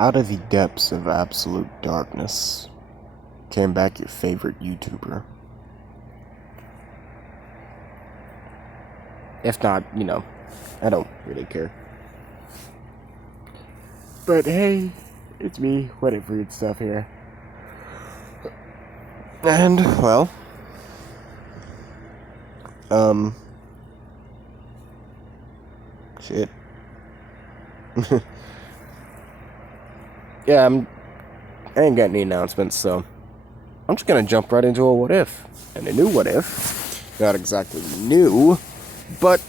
Out of the depths of absolute darkness came back your favorite YouTuber. If not, I don't really care. But hey, it's me, Wedding Fruit Stuff here. And, well, shit. Yeah, I ain't got any announcements, so I'm just gonna jump right into a what if. And a new what if. Not exactly new, but,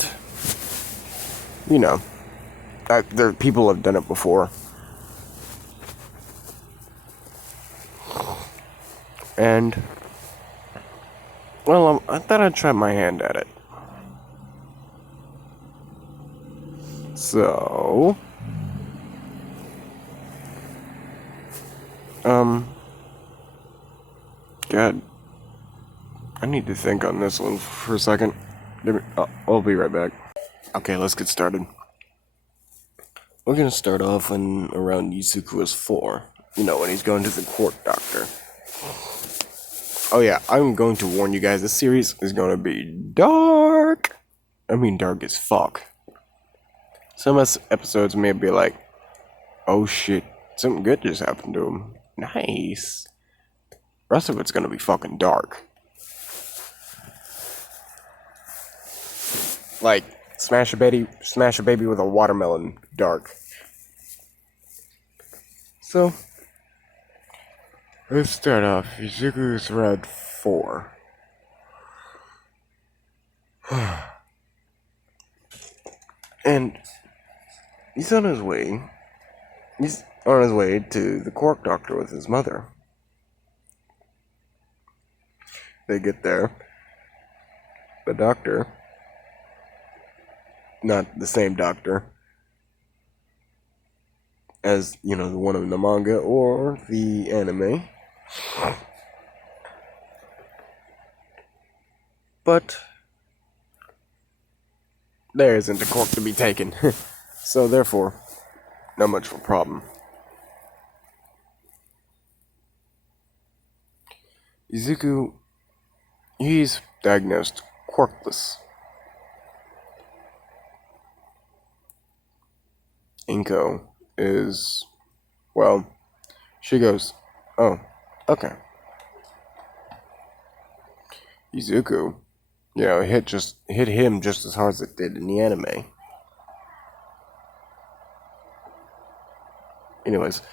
people have done it before. And, well, I thought I'd try my hand at it. So, God, I need to think on this one for a second. I'll be right back. Okay, let's get started. We're gonna start off when around Yusuke is 4. When he's going to the court doctor. Oh yeah, I'm going to warn you guys, this series is gonna be dark. I mean, dark as fuck. Some episodes may be like, oh shit, something good just happened to him. Nice. The rest of it's gonna be fucking dark. Like, smash a baby with a watermelon dark. So, let's start off. Izuku's around 4. And he's on his way. He's on his way to the cork doctor with his mother. They get there. The doctor, not the same doctor as, the one in the manga or the anime. But there isn't a cork to be taken. So therefore, not much of a problem. Izuku, he's diagnosed quirkless. Inko is, well, she goes, oh, okay. Izuku, hit him just as hard as it did in the anime. Anyways,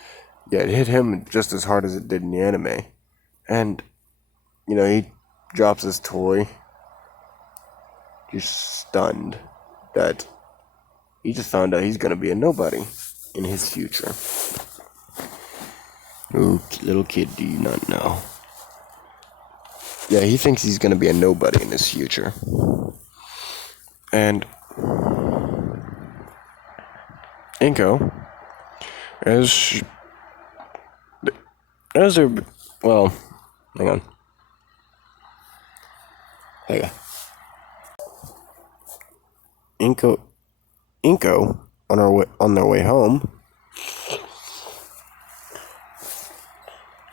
yeah, it hit him just as hard as it did in the anime. And, he drops his toy. Just stunned that he just found out he's gonna be a nobody in his future. Oh, little kid, do you not know? Yeah, he thinks he's gonna be a nobody in his future. And Inko, as her, well, hang on. Inko, on their way home.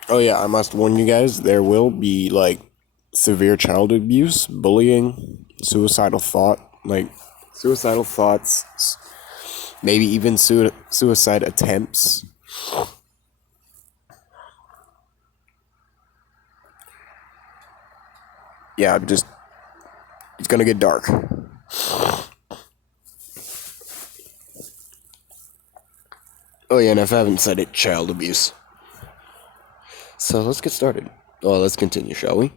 Oh yeah, I must warn you guys, there will be, severe child abuse, bullying, suicidal thoughts, maybe even suicide attempts. Yeah, it's gonna get dark. Oh yeah, and if I haven't said it, child abuse. So let's get started. Well, let's continue, shall we?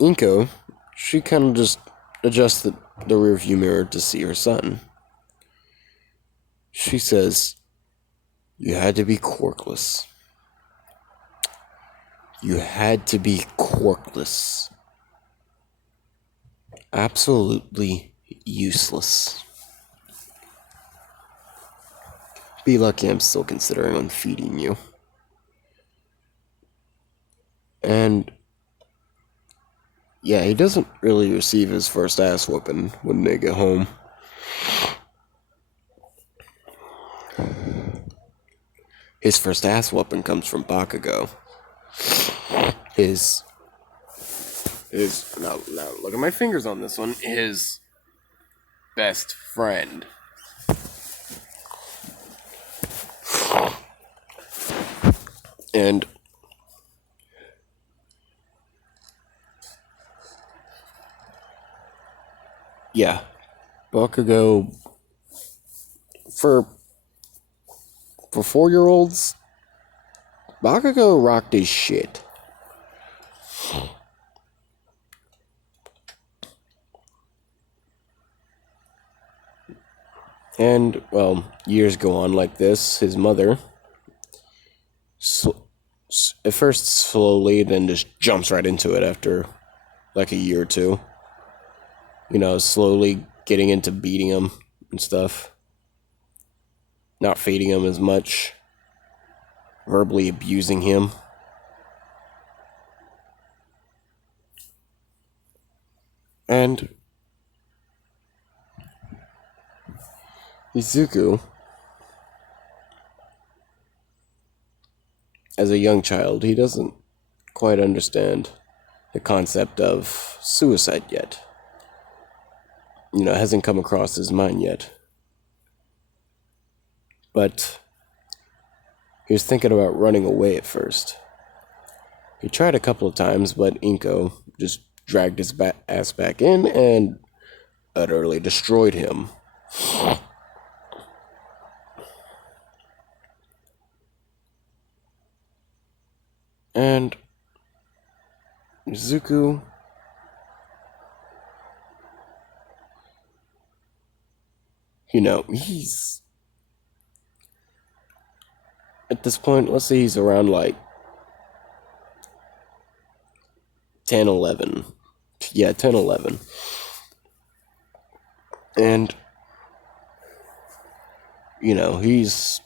Inko, she kind of just adjusts the rearview mirror to see her son. She says, you had to be quirkless. You had to be quirkless. Absolutely useless. Be lucky I'm still considering on feeding you. And yeah, he doesn't really receive his first ass whooping when they get home. His first ass whooping comes from Bakugo. His now look at my fingers on this one. His best friend. And yeah, Bakugo for 4-year-olds, Bakugo rocked his shit. And, well, years go on like this. His mother, at first slowly, then just jumps right into it after like a year or two. You know, slowly getting into beating him and stuff. Not feeding him as much. Verbally abusing him. And Izuku, as a young child, he doesn't quite understand the concept of suicide yet. You know, it hasn't come across his mind yet. But he was thinking about running away at first. He tried a couple of times, but Inko just dragged his ass back in and utterly destroyed him. And Izuku, you know, he's at this point, let's say he's around like 10, 11. Yeah, 10, 11. And, you know, he's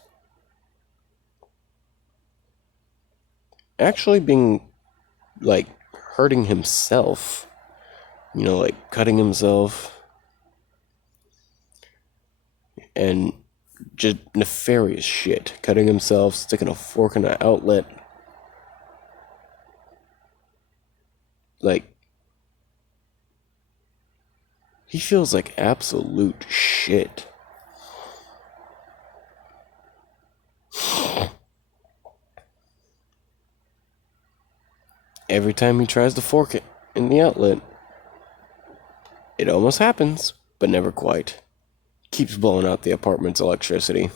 actually being, like, hurting himself. You know, like, cutting himself. And just nefarious shit. Cutting himself, sticking a fork in an outlet. Like, he feels like absolute shit. Every time he tries to fork it in the outlet, it almost happens, but never quite. Keeps blowing out the apartment's electricity.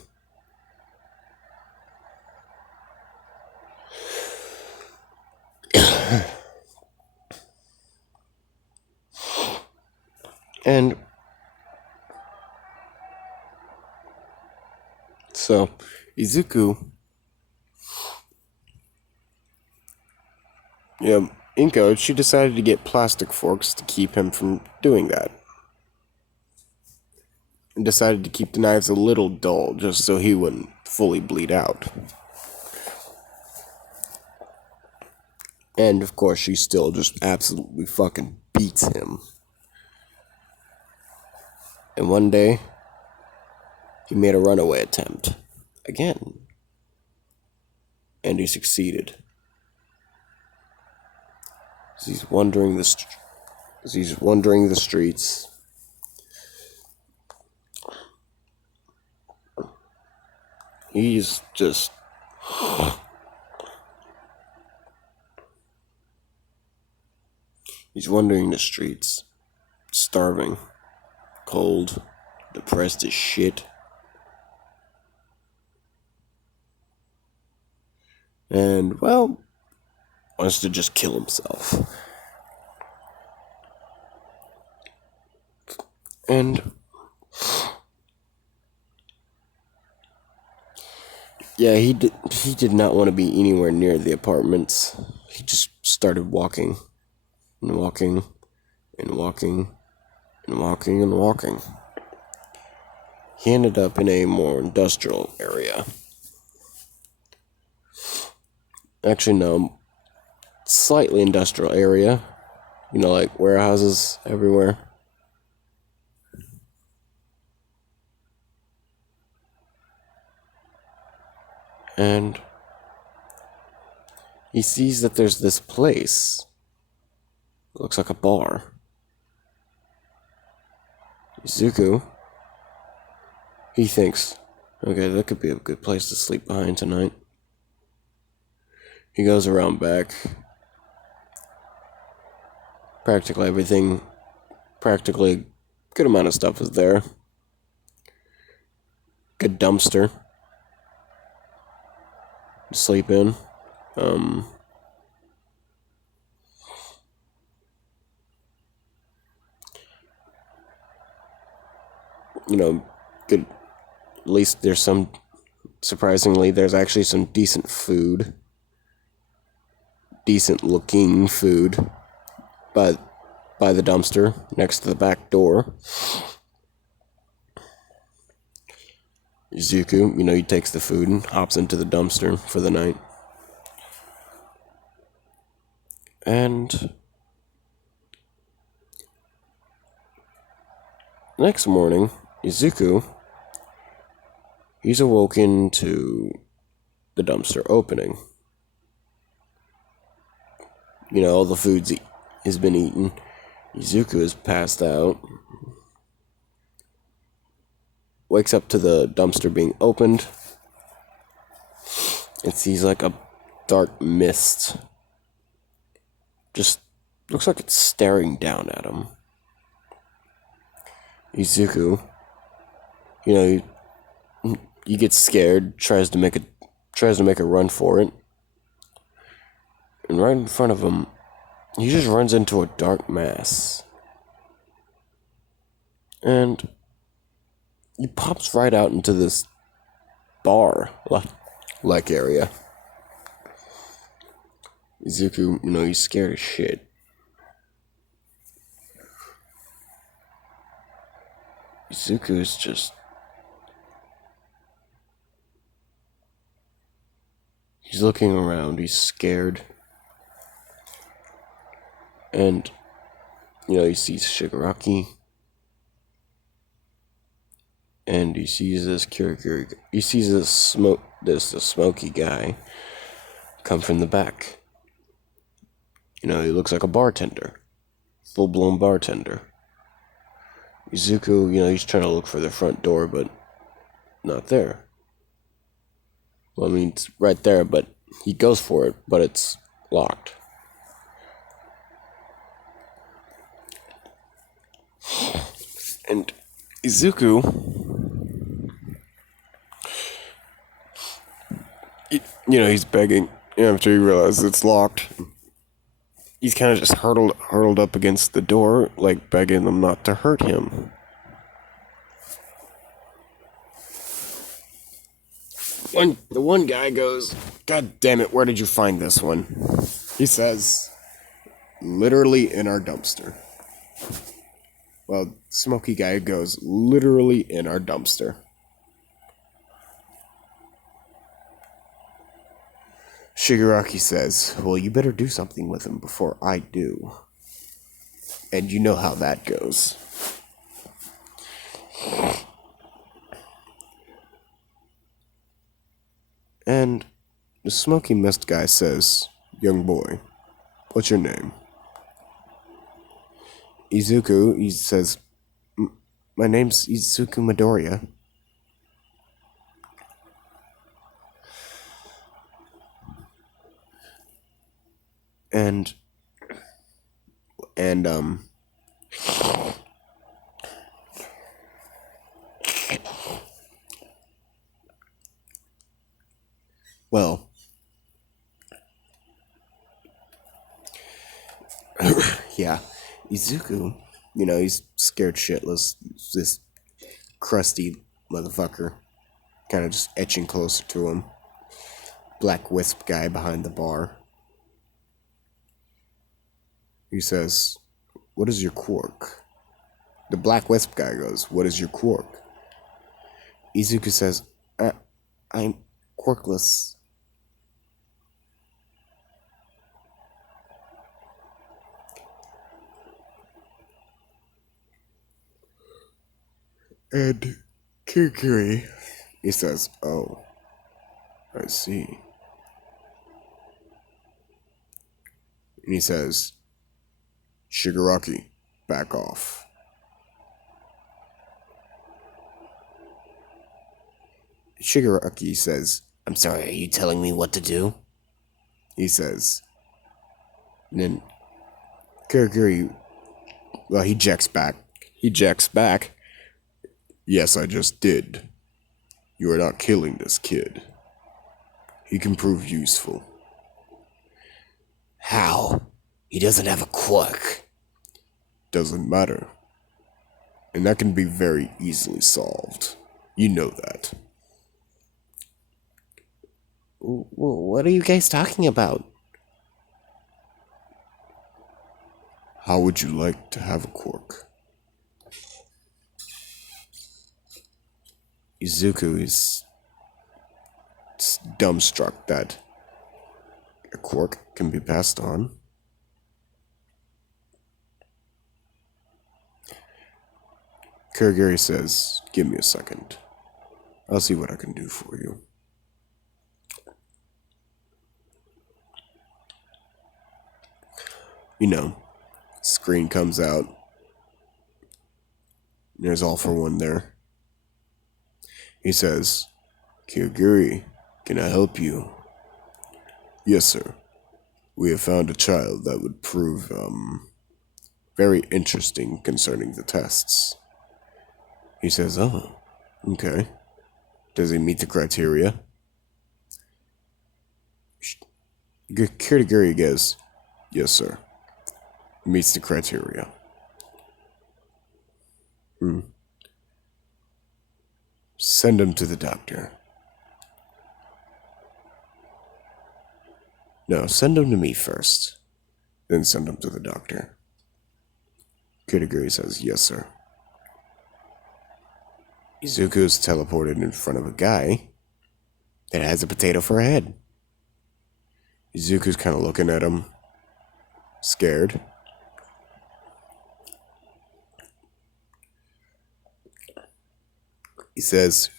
And so, Izuku, Inko, she decided to get plastic forks to keep him from doing that. And decided to keep the knives a little dull, just so he wouldn't fully bleed out. And, of course, she still just absolutely fucking beats him. And one day, he made a runaway attempt. Again. And he succeeded. As he's wandering the streets, he's just... He's wandering the streets, starving, cold, depressed as shit. And, well, wants to just kill himself. And yeah, he did not want to be anywhere near the apartments. He just started walking and walking and walking and walking and walking. He ended up in a more industrial area. Actually, no, slightly industrial area. You know, like warehouses everywhere. And he sees that there's this place. It looks like a bar. Izuku, he thinks, okay, that could be a good place to sleep behind tonight. He goes around back. Practically a good amount of stuff is there. Good dumpster to sleep in. Good. At least surprisingly, there's actually some decent food. Decent looking food. But by the dumpster, next to the back door. Izuku, he takes the food and hops into the dumpster for the night. And next morning, Izuku, he's awoken to the dumpster opening. All the food has been eaten. Izuku is passed out. Wakes up to the dumpster being opened. It sees like a dark mist. Just looks like it's staring down at him. Izuku, he gets scared, tries to make a run for it. And right in front of him, he just runs into a dark mass. And he pops right out into this bar-like area. Izuku, he's scared as shit. Izuku is just... He's looking around, he's scared. And, he sees Shigaraki. And he sees this Kirikiri... He sees this smoky guy come from the back. He looks like a bartender. Full-blown bartender. Izuku, he's trying to look for the front door, but not there. Well, it's right there, but he goes for it, but it's locked. And Izuku, he's begging after he realizes it's locked. He's kind of just hurled up against the door, like begging them not to hurt him. The one guy goes, "God damn it, where did you find this one?" He says, "Literally in our dumpster." Well, smoky guy goes, "Literally in our dumpster." Shigaraki says, "Well, you better do something with him before I do." And you know how that goes. And the smoky mist guy says, "Young boy, what's your name?" Izuku, he says, "My name's Izuku Midoriya." And well, yeah, Izuku, he's scared shitless. This crusty motherfucker, kind of just etching closer to him. Black wisp guy behind the bar. He says, "What is your quirk?" The black wisp guy goes, "What is your quirk?" Izuku says, I'm quirkless." And Kirikiri, he says, "Oh, I see. And he says, Shigaraki, back off. Shigaraki says, I'm sorry, are you telling me what to do? He says. And then Kurogiri, well, he jacks back. Yes, I just did. You are not killing this kid. He can prove useful. How? He doesn't have a quirk. Doesn't matter. And that can be very easily solved. You know that. What are you guys talking about? How would you like to have a quirk? Izuku is dumbstruck that a quirk can be passed on. Kurogiri says, give me a second. I'll see what I can do for you. You know, screen comes out. There's All For One there. He says, Kurogiri, can I help you? Yes, sir. We have found a child that would prove, very interesting concerning the tests. He says, oh, okay. Does he meet the criteria? Kurogiri goes, yes, sir. Meets the criteria. Send him to the doctor. No, send him to me first. Then send him to the doctor. Kurogiri says, yes, sir. Izuku is teleported in front of a guy that has a potato for a head. Izuku's kind of looking at him, scared. He says,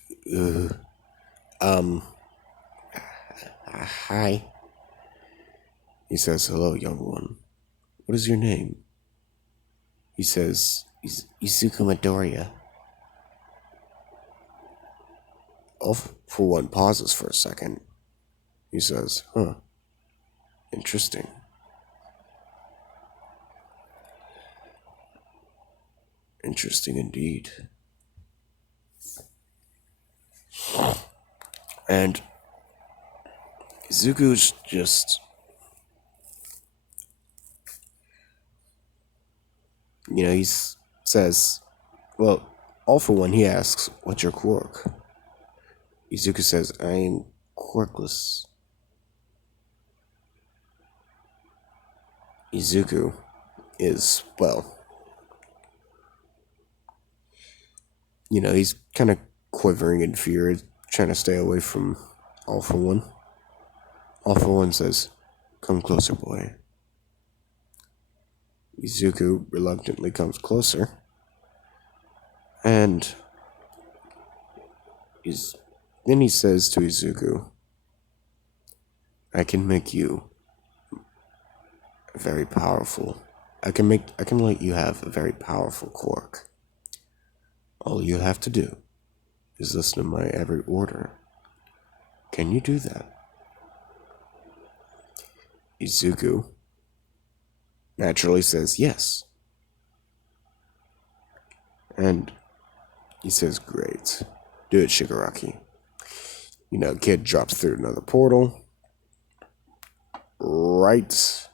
hi. He says, hello, young one. What is your name? He says, Izuku Midoriya. All For One pauses for a second. He says, huh, interesting. Interesting indeed. And Izuku's just, he says, well, All For One, he asks, what's your quirk? Izuku says, I'm quirkless. Izuku is, well, he's kind of quivering in fear, trying to stay away from All For One. All For One says, come closer, boy. Izuku reluctantly comes closer. And then he says to Izuku, I can make you very powerful. I can let you have a very powerful quirk. All you have to do is listen to my every order. Can you do that? Izuku naturally says yes. And he says, great. Do it, Shigaraki. Kid drops through another portal. Right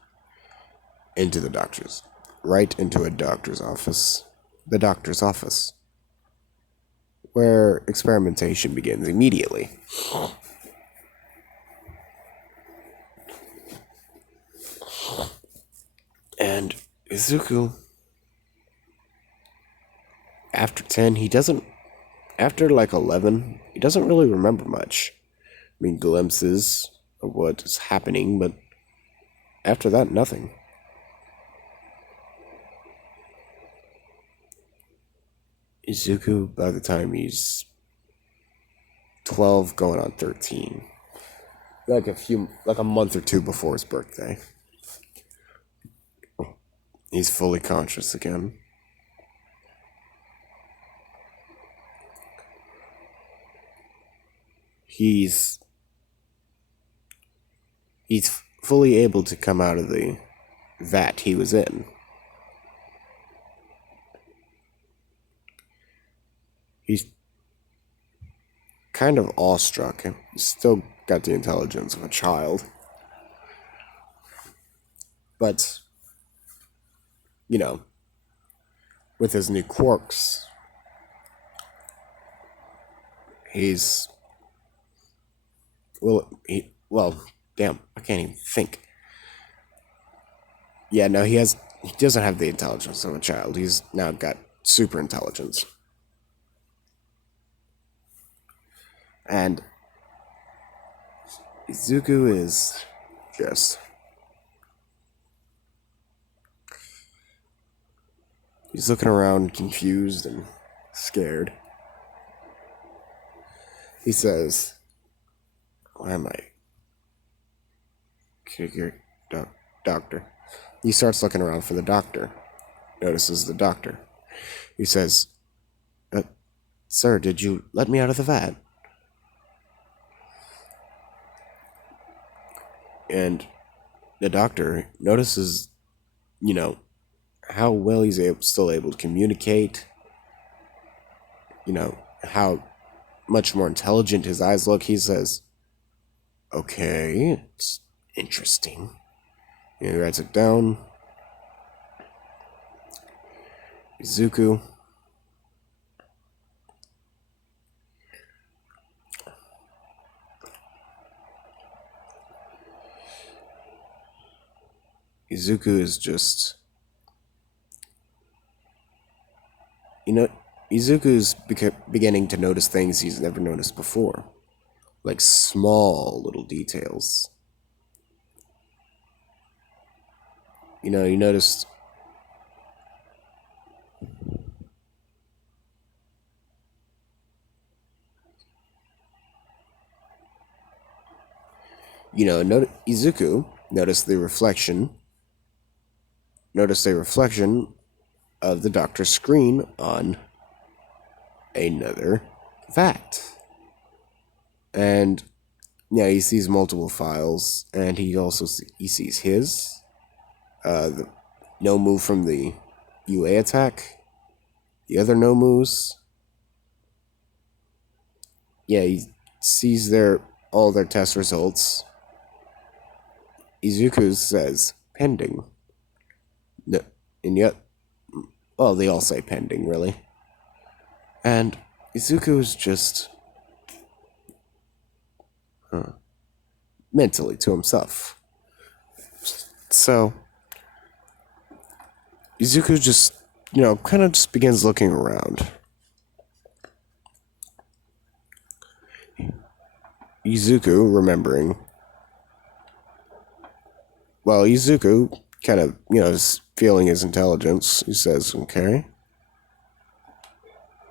into the doctor's. Right into a doctor's office. The doctor's office. Where experimentation begins immediately. And Izuku, after 10, after like 11, he doesn't really remember much. I mean, glimpses of what is happening, but after that, nothing. Izuku, by the time he's 12, going on 13, like a month or two before his birthday. He's fully conscious again. He's fully able to come out of the vat he was in. He's kind of awestruck. He's still got the intelligence of a child. But, you know, with his new quirks, he's... Well, damn, I can't even think. Yeah, no, he doesn't have the intelligence of a child. He's now got super intelligence. And Izuku is just... He's looking around confused and scared. He says, "Where am I? Doctor." He starts looking around for the doctor. Notices the doctor. He says, "Sir, did you let me out of the vat?" And the doctor notices, how well he's still able to communicate. How much more intelligent his eyes look. He says, "Okay, it's interesting." He writes it down. Izuku. Izuku is just... Izuku's beginning to notice things he's never noticed before. Like small little details. He noticed... Izuku noticed a reflection of the doctor's screen on another vat. And he sees multiple files, and he also sees his, the nomu from the UA attack, the other nomus. He sees all their test results. Izuku says pending. No, and yet, well, they all say pending, really. And Izuku is just mentally to himself. So Izuku just, kind of just begins looking around. Izuku remembering. Well, Izuku kind of, is feeling his intelligence. He says, "Okay,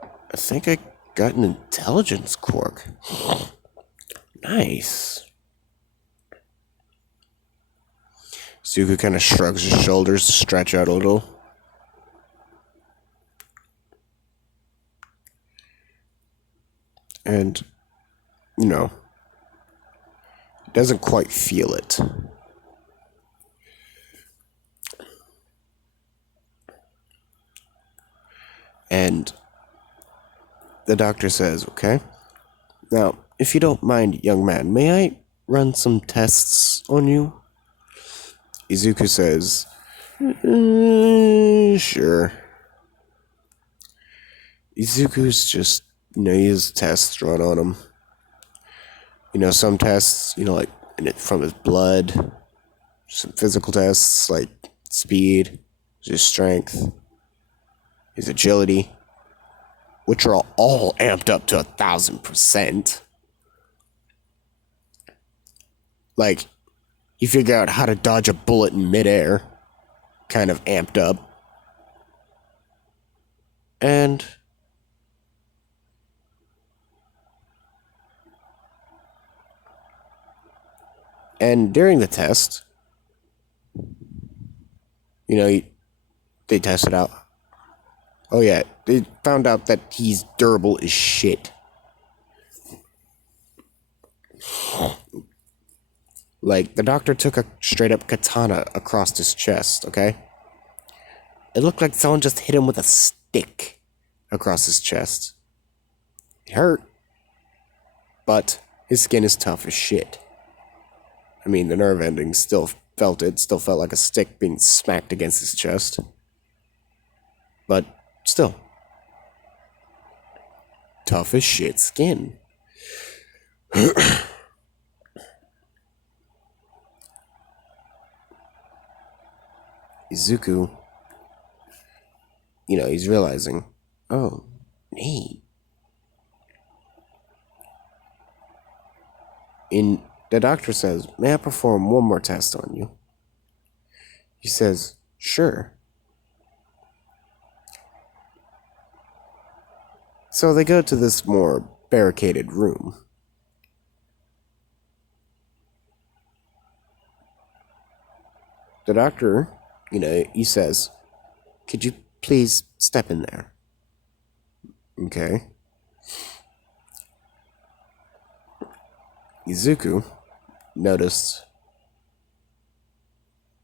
I think I got an intelligence quirk. Nice." Izuku kind of shrugs his shoulders to stretch out a little. And, doesn't quite feel it. And the doctor says, "Okay, now, if you don't mind, young man, may I run some tests on you?" Izuku says, "Sure." Izuku's just, he has tests run on him. Some tests, like from his blood, some physical tests like speed, his strength, his agility, which are all amped up to 1,000%. Like, you figure out how to dodge a bullet in midair, kind of amped up. And And during the test, they tested out. Oh yeah, they found out that he's durable as shit. Like, the doctor took a straight up katana across his chest, okay? It looked like someone just hit him with a stick across his chest. It hurt, but his skin is tough as shit. I mean, the nerve endings still felt like a stick being smacked against his chest. But still, tough as shit skin. Izuku, he's realizing, oh, neat. The doctor says, may I perform one more test on you? He says, sure. So they go to this more barricaded room. The doctor, he says, could you please step in there? Okay. Izuku noticed,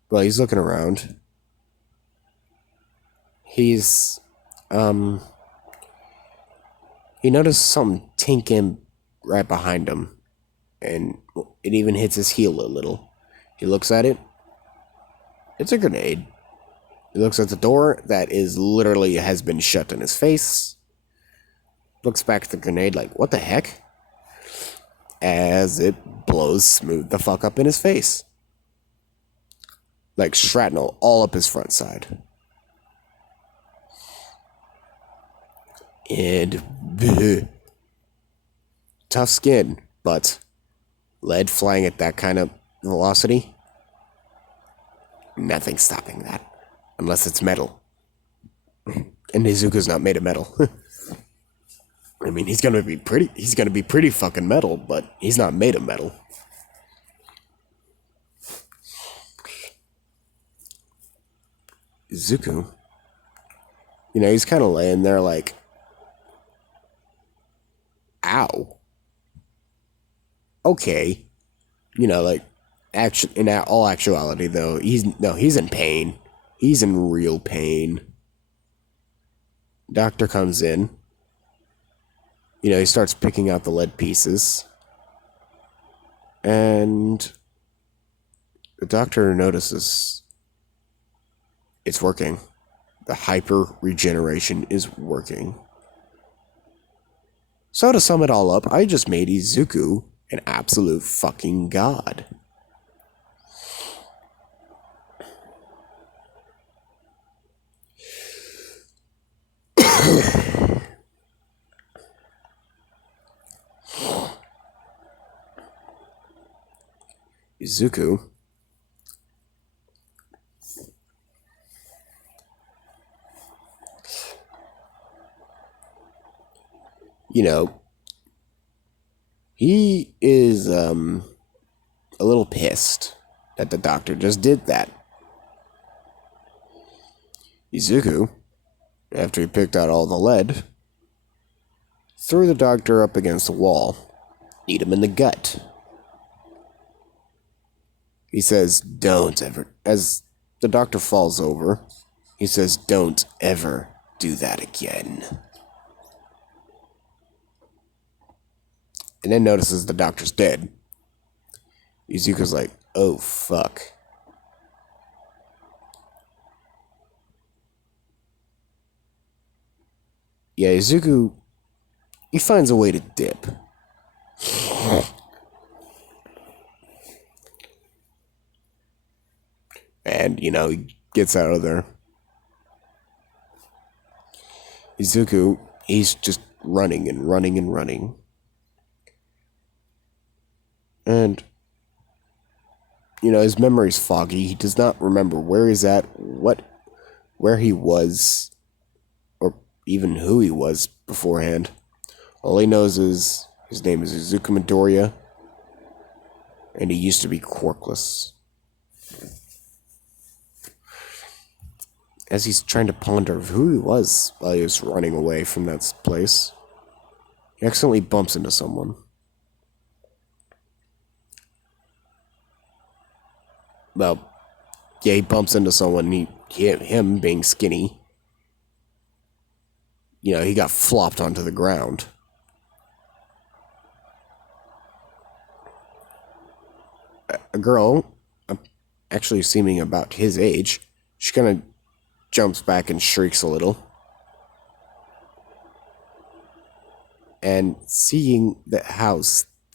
well, he's looking around. He's, he noticed something tinking right behind him, and it even hits his heel a little. He looks at it. It's a grenade. He looks at the door that is literally has been shut in his face. Looks back at the grenade like, what the heck? As it blows smooth the fuck up in his face. Like shrapnel all up his front side. And tough skin, but lead flying at that kind of velocity, nothing's stopping that. Unless it's metal. And Izuku's not made of metal. I mean, he's gonna be pretty fucking metal, but he's not made of metal. Izuku, he's kind of laying there like, ow. Okay. Like, in all actuality, though, he's in pain. He's in real pain. Doctor comes in. He starts picking out the lead pieces. And the doctor notices it's working. The hyper regeneration is working. So to sum it all up, I just made Izuku an absolute fucking god. Izuku he is a little pissed that the doctor just did that. Izuku, after he picked out all the lead, threw the doctor up against the wall, kneed him in the gut. He says, don't ever, as the doctor falls over, he says, don't ever do that again. And then notices the doctor's dead. Izuku's like, oh fuck. Yeah, Izuku, he finds a way to dip. And, he gets out of there. Izuku, he's just running and running and running. And, his memory's foggy. He does not remember where he's at, where he was, or even who he was beforehand. All he knows is his name is Izuku Midoriya. And he used to be quirkless. As he's trying to ponder who he was while he was running away from that place, he accidentally bumps into someone. Well, yeah, he bumps into someone. Him being skinny, he got flopped onto the ground. A girl, actually seeming about his age, she kind of jumps back and shrieks a little. And seeing the house